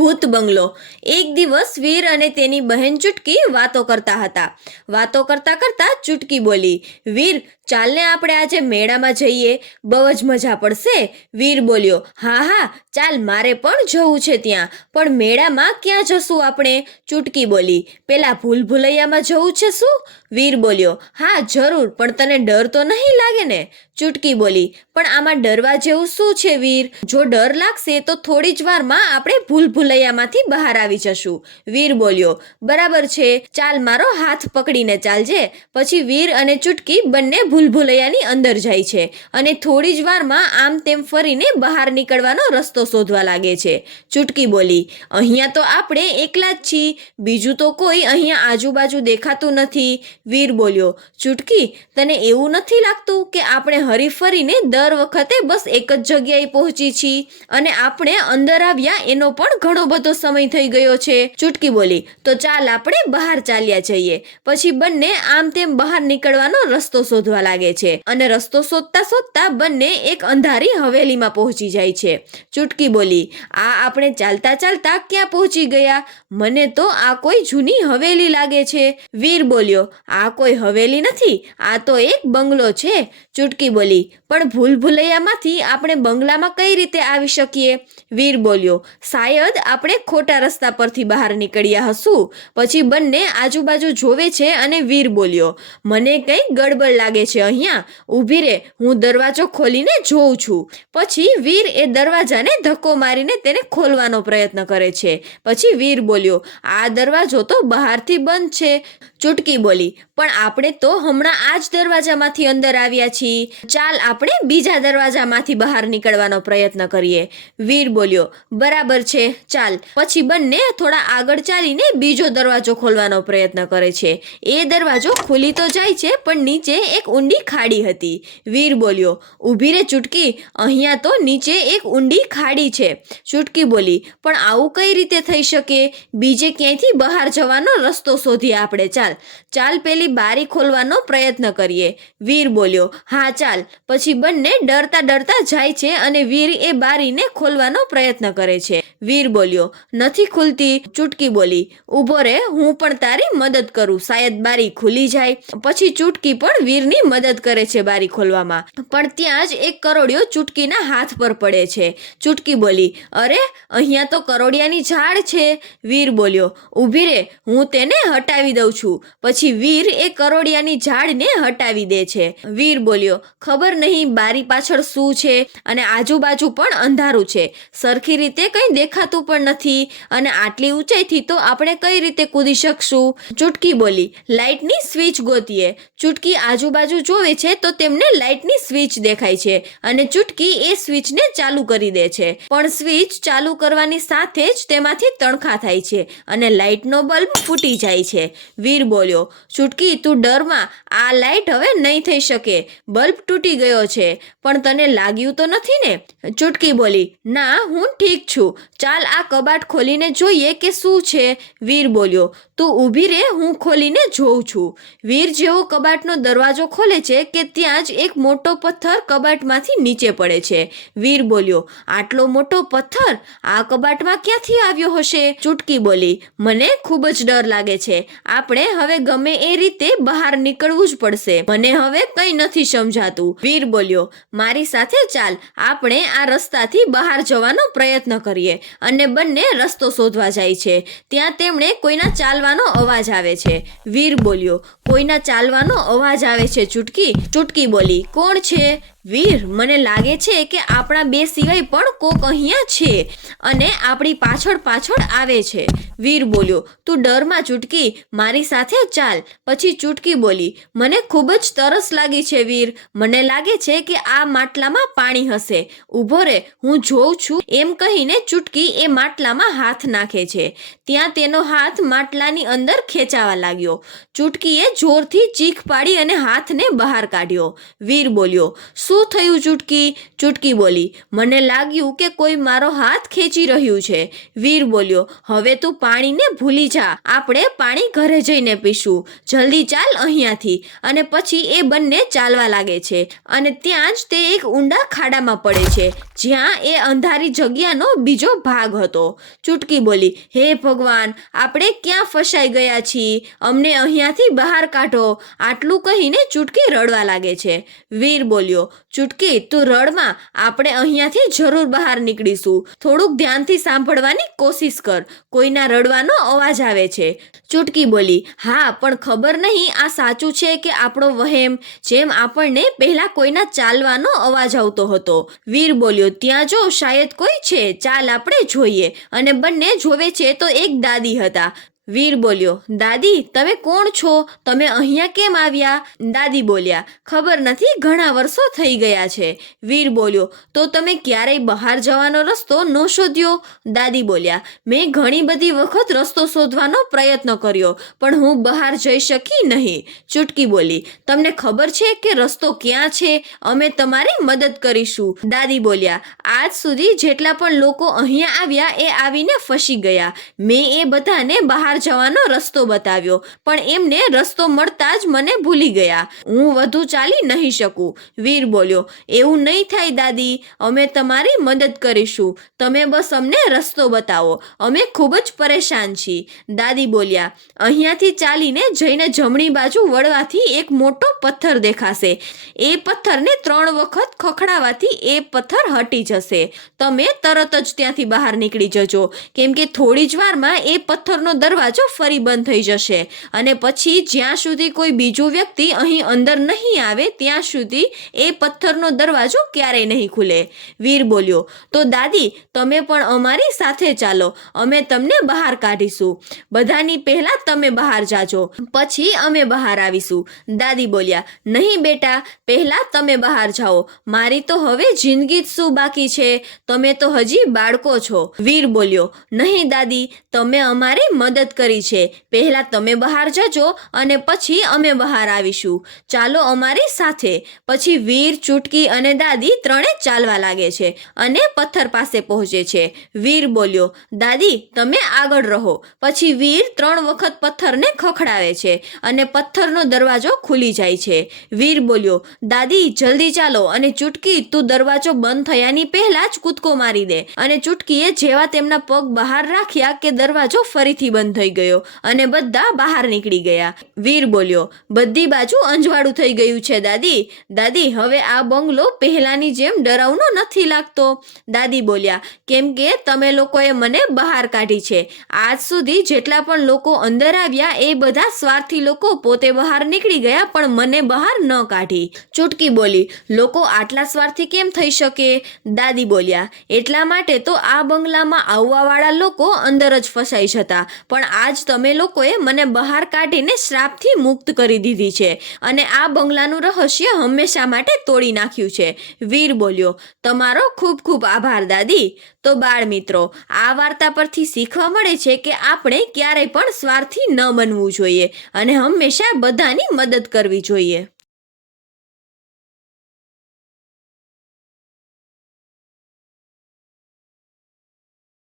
ભૂત બંગલો. એક દિવસ વીર અને તેની બહેન ચૂટકી વાતો કરતા હતા. વાતો કરતા કરતા ચૂટકી બોલી, વીર, ચાલને આપણે આજે મેળામાં જઈએ. બહુ જ મજા પડશે. વીર બોલ્યો, હા હા, ચાલ, મારે પણ જવું છે ત્યાં. પણ મેળામાં ક્યાં જશું આપણે? ચૂટકી બોલી, પેલા ભૂલ ભૂલૈયામાં જવું છે શું? વીર બોલ્યો, હા, જરૂર, પણ તને ડર તો નહીં લાગે ને? ચૂટકી બોલી, પણ આમાં ડરવા જેવું શું છે વીર? જો ડર લાગશે તો થોડી જ વારમાં આપણે ભૂલ ભૂલૈયામાંથી બહાર આવી જશું. વીર બોલ્યો, બરાબર છે, ચાલ મારો હાથ પકડીને ચાલજે. પછી વીર અને ચૂટકી બંને ભૂલ ભૂલૈયાની અંદર જાય છે અને થોડી જ વારમાં આમ તેમ ફરીને બહાર નીકળવાનો રસ્તો શોધવા લાગે છે. ચૂટકી બોલી, અહીંયા તો આપણે એકલા જ છીએ, બીજું તો કોઈ અહીંયા આજુબાજુ દેખાતું નથી. વીર બોલ્યો, ચૂટકી, તને એવું નથી લાગતું કે આપણે હરી ફરીને દર વખતે બસ એક જ જગ્યાએ પહોંચી છીએ અને આપણે અંદર આવ્યા એનો પણ ઘણો બધો સમય થઈ ગયો છે. ચૂટકી બોલી, તો ચાલ આપણે બહાર ચાલ્યા જઈએ. પછી બંને આમ તેમ બહાર નીકળવાનો રસ્તો શોધવા લાગે છે. અને રસ્તો શોધતા શોધતા બંને એક અંધારી હવેલીમાં પહોંચી જાય છે. ચૂટકી બોલી, આ આપણે ચાલતા ચાલતા ક્યાં પહોંચી ગયા? મને તો આ કોઈ જૂની હવેલી લાગે છે. વીર બોલ્યો આ કોઈ હવેલી નથી, આ તો એક બંગલો છે, ચૂટકી બોલી. પણ ભૂલ ભૂલૈયામાંથી આપણે બંગલામાં કઈ રીતે આવી શકીએ? વીર બોલ્યો શાયદ આપણે ખોટા રસ્તા પરથી બહાર નીકળ્યા હશું, પછી બંને આજુબાજુ જોવે છે અને વીર બોલ્યો, મને કંઈ ગડબડ લાગે છે અહીંયા, ઊભી રે, હું દરવાજો ખોલીને જોઉં છું. પછી વીર એ દરવાજાને ધક્કો મારીને તેને ખોલવાનો પ્રયત્ન કરે છે. પછી વીર બોલ્યો, આ દરવાજો તો બહારથી બંધ છે. ચૂટકી બોલી પણ આપણે તો હમણાં આ જ દરવાજામાંથી અંદર આવ્યા છીએ. ચાલ આપણે બીજા દરવાજામાંથી બહાર નીકળવાનો પ્રયત્ન કરીએ. વીર બોલ્યો, બરાબર છે, ચાલ. પછી બંને થોડા આગળ ચાલીને બીજો દરવાજો ખોલવાનો પ્રયત્ન કરે છે. એ દરવાજો ખુલી તો જાય છે, પણ નીચે એક ઊંડી ખાડી હતી. વીર બોલ્યો, ઊભી રે ચૂટકી, અહીંયા તો નીચે એક ઊંડી ખાડી છે. ચૂટકી બોલી, પણ આવું કઈ રીતે થઈ શકે? બીજે ક્યાંયથી બહાર જવાનો રસ્તો શોધીએ આપણે? ચાલ ચાલ પેલી બારી ખોલવાનો પ્રયત્ન કરીએ. વીર બોલ્યો, હા, ચાલ. પછી બંને ડરતા ડરતા જાય છે અને વીર એ બારીને ખોલવાનો પ્રયત્ન કરે છે. વીર બોલ્યો, નથી ખુલતી. ચૂટકી બોલી ઊભો રે, હું પણ તારી મદદ કરું. શાયદ બારી ખુલી જાય. પછી ચૂટકી પણ વીરની મદદ કરે છે બારી ખોલવામાં. પણ ત્યાં જ એક કરોડિયો ચૂટકીના હાથ પર પડે છે. ચૂટકી બોલી, અરે, અહીંયા તો કરોડિયાની ઝાડ છે. વીર બોલ્યો, ઊભી રે, હું તેને હટાવી દઉં છું. પછી વીર એ કરોડિયાની ઝાડને હટાવી દે છે. વીર બોલ્યો, ખબર નહીં બારી પાછળ શું છે અને આજુબાજુ પણ અંધારું છે. સરખી રીતે કંઈ દેખાતું પણ નથી અને આટલી ઊંચાઈથી તો આપણે કઈ રીતે કૂદી શકશું? ચૂટકી બોલી લાઇટની સ્વિચ ગોતીએ. ચૂટકી આજુબાજુ જોવે છે તો તેમને લાઇટની સ્વિચ દેખાય છે અને ચૂટકી એ સ્વિચને ચાલુ કરી દે છે. પણ સ્વિચ ચાલુ કરવાની સાથે જ તેમાંથી તણખા થાય છે અને લાઇટનો બલ્બ ફૂટી જાય છે. વીર બોલ્યો ચૂટકી, તું ડરમાં. આ લાઇટ હવે નહીં થઈ શકે. બલ્બ તૂટી ગયો છે. પણ તને લાગ્યું તો નથી ને? ચૂટકી બોલી, ના, હું ઠીક છું. ચાલ આ કબાટ ખોલીને જોઈએ કે શું છે. વીર બોલ્યો, તું ઊભી રે, હું ખોલીને જોઉં છું. વીર જેવો કબાટનો દરવાજો ખોલે છે કે ત્યાં જ એક મોટો પથ્થર કબાટમાંથી નીચે પડે છે. વીર બોલ્યો, આટલો મોટો પથ્થર? આ કબાટમાં ક્યાંથી આવ્યો હશે? ચૂટકી બોલી, મને ખૂબ જ ડર લાગે છે. આપણે હવે ગમે એ રીતે બહાર નીકળવું જ પડશે. મને હવે કંઈ નથી સમજાતું. વીર બોલ્યો, મારી સાથે ચાલ, આપણે આ રસ્તાથી બહાર જવાનો પ્રયત્ન કરીએ અને બંને રસ્તો શોધવા જાય છે. ત્યાં તેમણે કોઈના ચાલવાનો અવાજ આવે છે. વીર બોલ્યો, કોઈના ચાલવાનો અવાજ આવે છે, ચૂટકી? ચૂટકી બોલી, કોણ છે? વીર, મને લાગે છે કે આપણા બે સિવાય પણ કોક અહીંયા છે અને આપણી પાછળ પાછળ આવે છે. વીર બોલ્યો, તું ડરમાં ચૂટકી, મારી સાથે ચાલ. પછી ચૂટકી બોલી, મને ખૂબ જ તરસ લાગી છે વીર. મને લાગે છે કે આ માટલામાં પાણી હશે. ઊભો રે, હું જોઉં છું. એમ કહીને ચૂટકી એ માટલામાં હાથ નાખે છે. ત્યાં તેનો હાથ માટલાની અંદર ખેંચાવા લાગ્યો. ચૂટકીએ જોરથી ચીખ પાડી અને હાથને બહાર કાઢ્યો. વીર બોલ્યો શું થયું ચૂટકી? ચૂટકી બોલી, મને લાગ્યું કે કોઈ મારો હાથ ખેંચી રહ્યું છે. વીર બોલ્યો, હવે તું પાણીને ભૂલી જા. આપણે પાણી ઘરે જઈને પીશું. જલ્દી ચાલ અહીંયાથી. અને પછી એ બંને ચાલવા લાગે છે. અને ત્યાં જ તે એક ઊંડા ખાડામાં પડે છે, જ્યાં એ અંધારી જગ્યાનો બીજો ભાગ હતો. ચૂટકી બોલી, હે ભગવાન, આપણે ક્યાં ફસાઈ ગયા છીએ? અમને અહીંયાથી બહાર કાઢો. આટલું કહીને ચૂટકી રડવા લાગે છે. વીર બોલ્યો ચૂટકી તું રડમાં આપણે અહીંયાથી જરૂર બહાર નીકળીશું. થોડુંક ધ્યાનથી સાંભળવાની કોશિશ કર. કોઈના રડવાનો અવાજ આવે છે. ચૂટકી બોલી, હા, પણ ખબર નહીં આ સાચું છે કે આપણો વહેમ? જેમ આપણને પહેલા કોઈના ચાલવાનો અવાજ આવતો હતો. વીર બોલ્યો, ત્યાં જો શાયદ કોઈ છે. ચાલ આપણે જોઈએ. અને બંને જોવે છે તો એક દાદી હતા. વીર બોલ્યો, દાદી, તમે કોણ છો? તમે અહીંયા કેમ આવ્યા? દાદી બોલ્યા, ખબર નથી, ઘણા વર્ષો થઈ ગયા છે. વીર બોલ્યો, તો તમે ક્યારેય બહાર જવાનો રસ્તો ન શોધ્યો? દાદી બોલ્યા, મેં ઘણી બધી વખત રસ્તો શોધવાનો પ્રયત્ન કર્યો, પણ હું બહાર જઈ શકી નહીં. ચૂટકી બોલી, તમને ખબર છે કે રસ્તો ક્યાં છે? અમે તમારી મદદ કરીશું. દાદી બોલ્યા, આજ સુધી જેટલા પણ લોકો અહીંયા આવ્યા એ આવીને ફસી ગયા. મેં એ બધાને બહાર જવાનો રસ્તો બતાવ્યો. પણ એમને રસ્તો મળતા જ મને ભૂલી ગયા. હું વધુ ચાલી નહીં શકું. વીર બોલ્યો, એવું નહીં થાય દાદી. અમે તમારી મદદ કરીશું. તમે બસ અમને રસ્તો બતાવો. અમે ખૂબ જ પરેશાન છીએ. દાદી બોલ્યા, અહીંયાથી ચાલીને જઈને જમણી બાજુ વળવાથી એક મોટો પથ્થર દેખાશે. એ પથ્થરને ત્રણ વખત ખખડાવાથી એ પથ્થર હટી જશે. તમે તરત જ ત્યાંથી બહાર નીકળી જજો. કેમ કે થોડી જ વારમાં એ પથ્થરનો દરવાજો ફરી બંધ થઈ જશે. અને પછી જ્યાં સુધી કોઈ બીજું વ્યક્તિ અહીં અંદર નહીં આવે, ત્યાં સુધી એ પથ્થરનો દરવાજો ક્યારેય નહીં ખુલે. વીર બોલ્યો, તો દાદી, તમે પણ અમારી સાથે ચાલો. અમે તમને બહાર કાઢીશું. બધાની પહેલા તમે બહાર જાજો. પછી અમે બહાર આવીશું. દાદી બોલ્યા નહીં બેટા, પહેલાં તમે બહાર જાઓ. મારી તો હવે જિંદગી જ શું બાકી છે? તમે તો હજી બાળકો છો. વીર બોલ્યો, નહીં દાદી, તમે અમારી મદદ કરી છે. પહેલાં તમે બહાર જજો અને પછી અમે બહાર આવીશું. ચાલો અમારી સાથે. પછી વીર, ચૂટકી અને દાદી ત્રણે ચાલવા લાગે છે અને પથ્થર પાસે પહોંચે છે. વીર બોલ્યો, દાદી, તમે આગળ રહો. પછી વીર ત્રણ વખત પથ્થરને ખખડાવે છે અને પથ્થરનો દરવાજો ખુલી જાય છે વીર બોલ્યો, દાદી, જલ્દી ચાલો અને ચૂટકી, તું દરવાજો બંધ થયાની પહેલા જ કૂદકો મારી દે. અને ચૂટકીએ જેવા તેમના પગ બહાર રાખ્યા કે દરવાજો ફરીથી બંધ થઈ ગયો અને બધા બહાર નીકળી ગયા. વીર બોલ્યો, બધી બાજુ અંજવાળું થઈ ગયું છે, દાદી. દાદી, હવે આ બંગલો પહેલાની જેમ ડરાવનો નથી લાગતો. દાદી બોલ્યા, કેમ કે તમે લોકોએ મને બહાર કાઢી છે. આજ સુધી જેટલા પણ લોકો અંદર આવ્યા એ બધા સ્વાર્થી લોકો પોતે બહાર નીકળી ગયા પણ મને બહાર ન કાઢી. ચૂટકી બોલી, લોકો આટલા સ્વાર્થી કેમ થઈ શકે? દાદી બોલ્યા, એટલા માટે તો આ બંગલામાં આવવાવાળા લોકો અંદર જ ફસાઈ જતા. પણ આજ તમે લોકોએ મને બહાર કાઢીને શ્રાપથી મુક્ત કરી દીધી છે અને આ બંગલાનું રહસ્ય હંમેશા માટે તોડી નાખ્યું છે. વીર બોલ્યો, તમારો ખૂબ ખૂબ આભાર દાદી. તો બાળ મિત્રો, આ વાર્તા પરથી શીખવા મળે છે કે આપણે ક્યારેય પણ સ્વાર્થી ન બનવું જોઈએ અને હંમેશા બધાની મદદ કરવી જોઈએ.